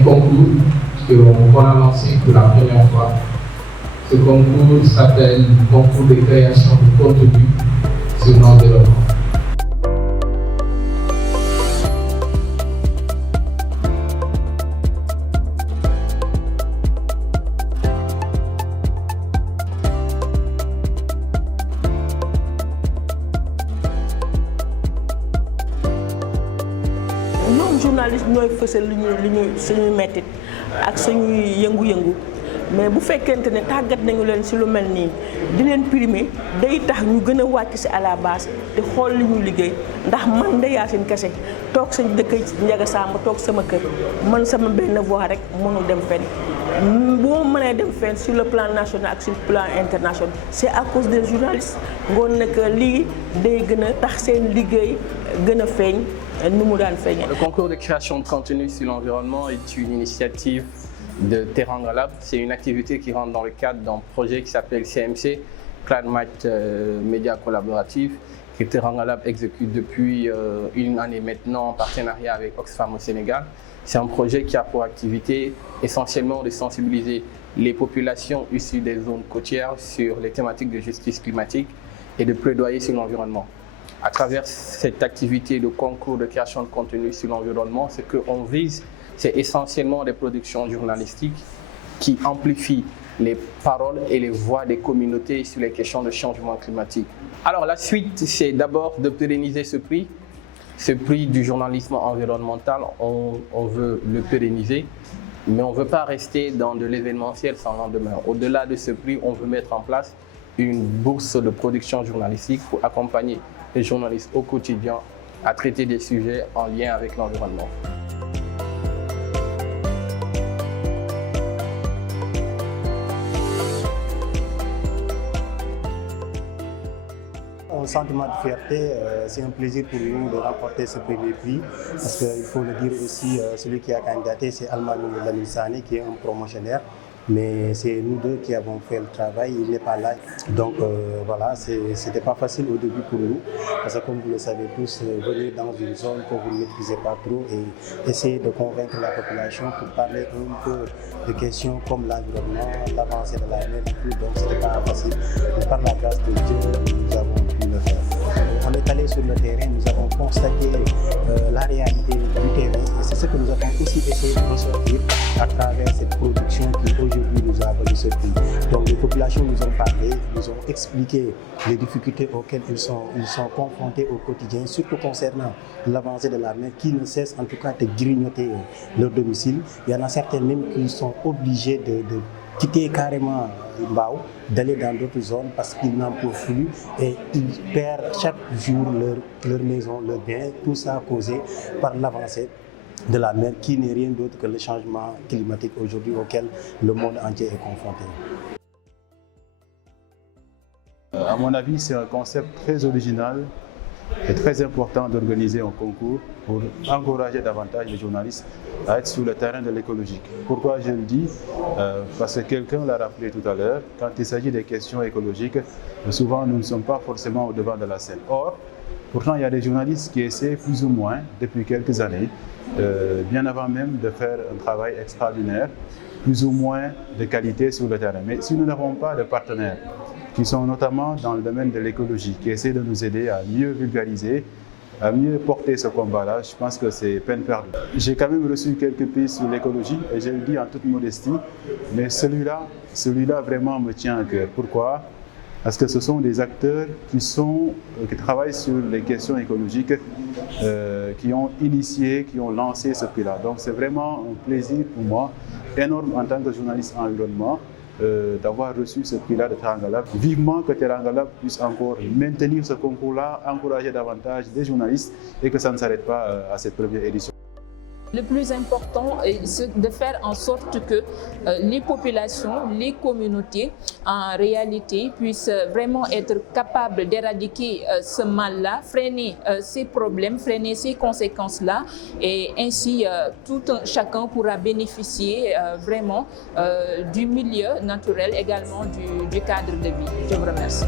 un concours qu'on a lancé pour la première fois. Ce concours s'appelle Concours de création de contenu sur l'environnement. ñoom journaliste ñooy fësal li ñu suñuy mettit ak suñuy yëngu-yëngu mais bu fekkente ne tàggat nañu leen si lu mel nii di leen primer day tax ñu gën a wàcc si à la base te xool li ñu liggéey ndax man Ndeye Yacine kese toog sa dëkk Ndiaga Samba toog sama kër man sama benn voix rek mënul dem fenn boo mënee dem fenn sur le plan national ak sur le plan international c'est à cause des journalistes ngoon nag lii day gën a tax seen liggéey gën a feeñ. Le concours de création de contenu sur l'environnement est une initiative de Teranga Lab. C'est une activité qui rentre dans le cadre d'un projet qui s'appelle CMC, Climate Media Collaborative, que Teranga Lab exécute depuis une année maintenant en partenariat avec Oxfam au Sénégal. C'est un projet qui a pour activité essentiellement de sensibiliser les populations issues des zones côtières sur les thématiques de justice climatique et de plaidoyer sur l'environnement. À travers cette activité de concours de création de contenu sur l'environnement, ce qu'on vise, c'est essentiellement des productions journalistiques qui amplifient les paroles et les voix des communautés sur les questions de changement climatique. Alors la suite, c'est d'abord de pérenniser ce prix du journalisme environnemental. On veut le pérenniser, mais on ne veut pas rester dans de l'événementiel sans lendemain. Au-delà de ce prix, on veut mettre en place une bourse de production journalistique pour accompagner les journalistes au quotidien à traiter des sujets en lien avec l'environnement. Un sentiment de fierté, c'est un plaisir pour nous de remporter ce premier prix parce qu'il faut le dire aussi, celui qui a candidaté c'est Almanou Lamine Sané qui est un promotionnaire. Mais c'est nous deux qui avons fait le travail, il n'est pas là. Donc voilà, c'était pas facile au début pour nous, parce que comme vous le savez tous, venir dans une zone que vous ne maîtrisez pas trop et essayer de convaincre la population pour parler un peu de questions comme l'environnement, l'avancée de la mer et tout, donc c'était pas facile. Mais par la grâce de Dieu, nous avons pu le faire. On est allé sur le terrain, nous avons constaté la réalité du terrain et c'est ce que nous avons aussi essayé de ressortir à travers cette production qui aujourd'hui nous a valu ce prix. Donc les populations nous ont parlé, nous ont expliqué les difficultés auxquelles ils sont confrontés au quotidien, surtout concernant l'avancée de la mer qui ne cesse en tout cas de grignoter leur domicile. Il y en a certains même qui sont obligés de quitter carrément Mbao, d'aller dans d'autres zones parce qu'ils n'en peuvent plus et ils perdent chaque jour leur maison, leur bien, tout ça causé par l'avancée de la mer qui n'est rien d'autre que le changement climatique aujourd'hui auquel le monde entier est confronté. À mon avis, c'est un concept très original et très important d'organiser un concours pour encourager davantage les journalistes à être sur le terrain de l'écologique. Pourquoi je le dis? Parce que quelqu'un l'a rappelé tout à l'heure, quand il s'agit des questions écologiques, souvent nous ne sommes pas forcément au devant de la scène. Or, pourtant il y a des journalistes qui essaient plus ou moins depuis quelques années, bien avant même de faire un travail extraordinaire, plus ou moins de qualité sur le terrain. Mais si nous n'avons pas de partenaires qui sont notamment dans le domaine de l'écologie, qui essaient de nous aider à mieux vulgariser, à mieux porter ce combat-là, je pense que c'est peine perdue. J'ai quand même reçu quelques pistes sur l'écologie et je le dis en toute modestie, mais celui-là vraiment me tient à cœur. Pourquoi? Parce que ce sont des acteurs qui travaillent sur les questions écologiques, qui ont initié, qui ont lancé ce prix-là. Donc c'est vraiment un plaisir pour moi, énorme en tant que journaliste environnement, d'avoir reçu ce prix-là de Teranga Lab. Vivement que Teranga Lab puisse encore maintenir ce concours-là, encourager davantage des journalistes et que ça ne s'arrête pas à cette première édition. Le plus important est de faire en sorte que les populations, les communautés, en réalité, puissent vraiment être capables d'éradiquer ce mal-là, freiner ces problèmes, freiner ces conséquences-là, et ainsi chacun pourra bénéficier vraiment du milieu naturel, également du cadre de vie. Je vous remercie.